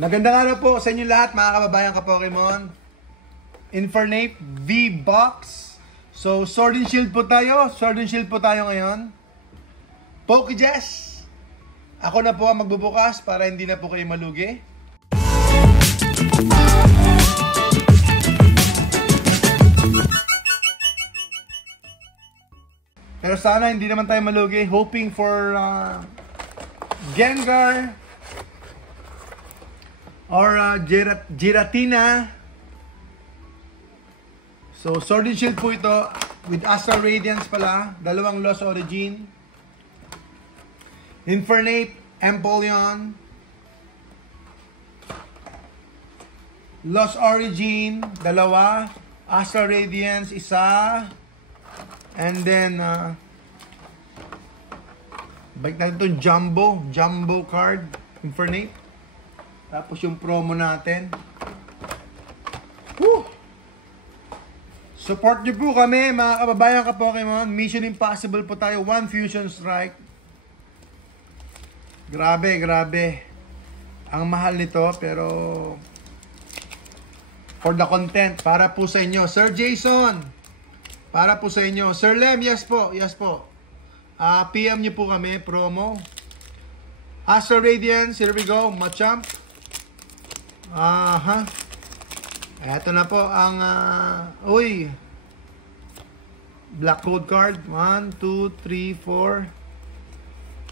Magandang araw po sa inyo lahat mga kababayan ka-Pokemon. Infernape V-Box. So, Sword and Shield po tayo. Sword and Shield po tayo ngayon. Pokejess. Ako na po ang magbubukas para hindi na po kayo malugi. Pero sana hindi naman tayo malugi. Hoping for Gengar or Giratina. So, Sword and Shield po ito with Astral Radiance pala. Dalawang Lost Origin. Infernape, Empoleon. Lost Origin, dalawa. Astral Radiance, isa. And then, balik natin itong Jumbo card. Infernape. Tapos yung promo natin. Woo! Support nyo po kami mga kababayan ka-Pokemon. Mission Impossible po tayo. 1 Fusion Strike. Grabe. Ang mahal nito pero for the content. Para po sa inyo. Sir Jason. Para po sa inyo. Sir Lem, yes po. PM nyo po kami. Promo. Astral Radiance. Here we go. Machamp. Aha. Eto na po ang Black Code card. 1, 2, 3, 4.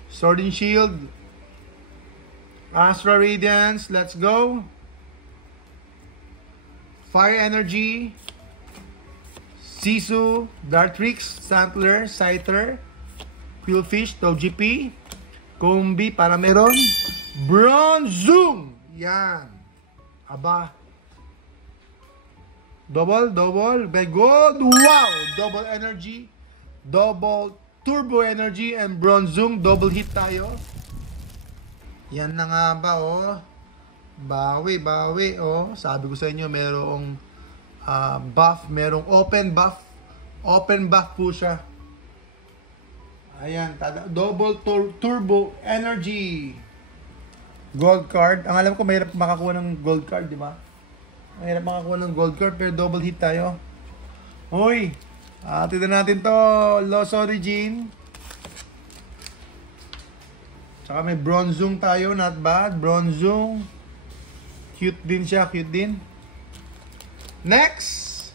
Sword and Shield. Astral Radiance. Let's go. Fire Energy. Sisu. Dartrix. Sampler. Scyther. Quillfish. Togepi. Combi para meron. Bronzong. Yan. Aba. Double. Very good. Wow. Double energy. Double turbo energy and Bronzong. Double hit tayo. Yan na nga ba, oh. Bawi, oh. Sabi ko sa inyo, merong buff. Merong open buff. Open buff po siya. Ayan. Double turbo energy. Gold card. Ang alam ko, mahirap makakuha ng gold card, di ba? Mahirap makakuha ng gold card, pero double hit tayo. Hoy! Tignan natin to. Lost Origin. Tsaka may Bronzong tayo. Not bad. Bronzong. Cute din siya. Next!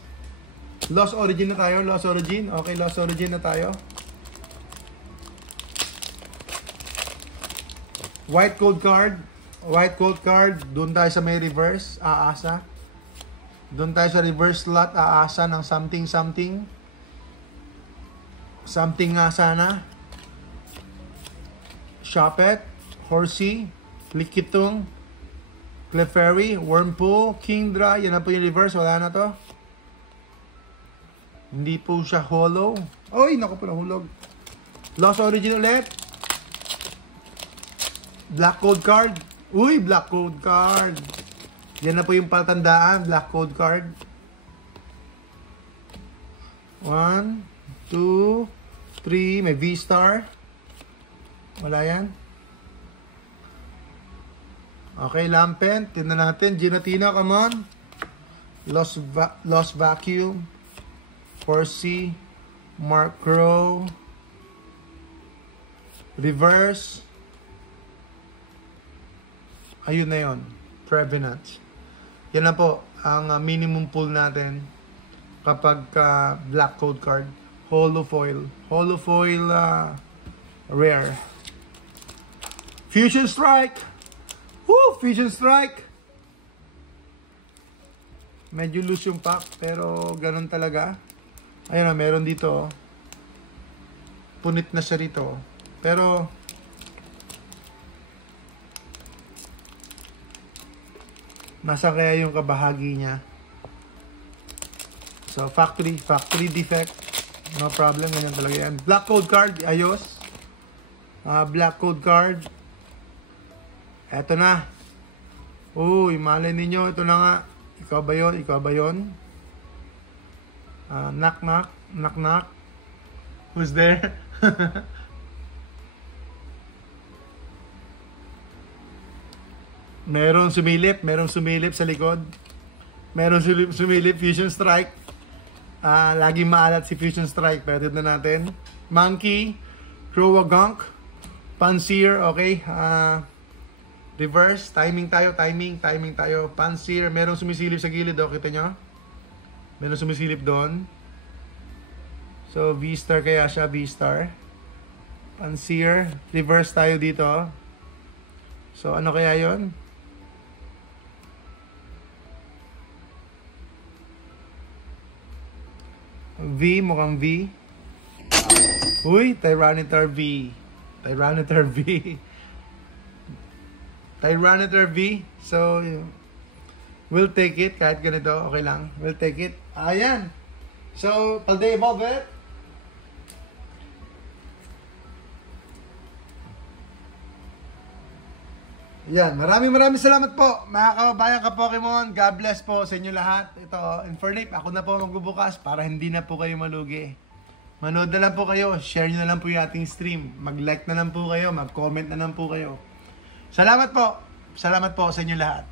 Lost Origin na tayo. Okay, Lost Origin na tayo. White Code card. Doon tayo sa may reverse. Aasa. Doon tayo sa reverse slot. Aasa ng something. Something nga sana. Shoppet. Horsey. Lickitung. Clefairy. Wurmple. Kingdra. Yan na po yung reverse. Wala na to. Hindi po siya hollow. Oy, naku po nahulog. Lost Origin ulit. Black Code card. Uy, Black Code card. Yan na po yung patandaan. Black Code card. 1, 2, 3. May V-Star. Wala yan. Okay, Lampent. Tignan natin. Giratina, come on. Lost Vacuum. Horsey. Mark Crow. Reverse. Ayun na yun. Prevenance. Yan na po ang minimum pull natin kapag Black Code card. Hollow foil rare. Fusion Strike. Woo! Fusion Strike. Medyo loose yung pack pero ganun talaga. Ayun na, meron dito. Punit na siya rito. Pero nasa kaya yung kabahagi niya. So, factory defect. No problem. Ganyan talaga yan. Black Code card. Ayos. Black Code card. Eto na. Uy, malay ninyo. Ito na nga. Ikaw ba yun? Knock. Who's there? Merong sumilip sa likod. Merong sumilip, Fusion Strike. Laging maalat si Fusion Strike, pero tignan natin. Monkey, Croagunk, Panseer, okay. Reverse, timing tayo. Panseer, merong sumisilip sa gilid, oh, kita nyo? Merong sumisilip doon. So, V-star kaya siya, V-star. Panseer, reverse tayo dito. So, ano kaya yon? V, mukhang V. Uy, Tyranitar V. Tyranitar V. So, we'll take it. Kahit ganito, okay lang. We'll take it. Ayan. So, Paldea Evolve it. Yan, maraming salamat po mga kababayan ka Pokemon. God bless po sa inyo lahat. Ito, Infernape, ako na po magbubukas para hindi na po kayo malugi. Manood na lang po kayo, share nyo na lang po yung ating stream. Mag-like na lang po kayo, mag-comment na lang po kayo. Salamat po sa inyo lahat.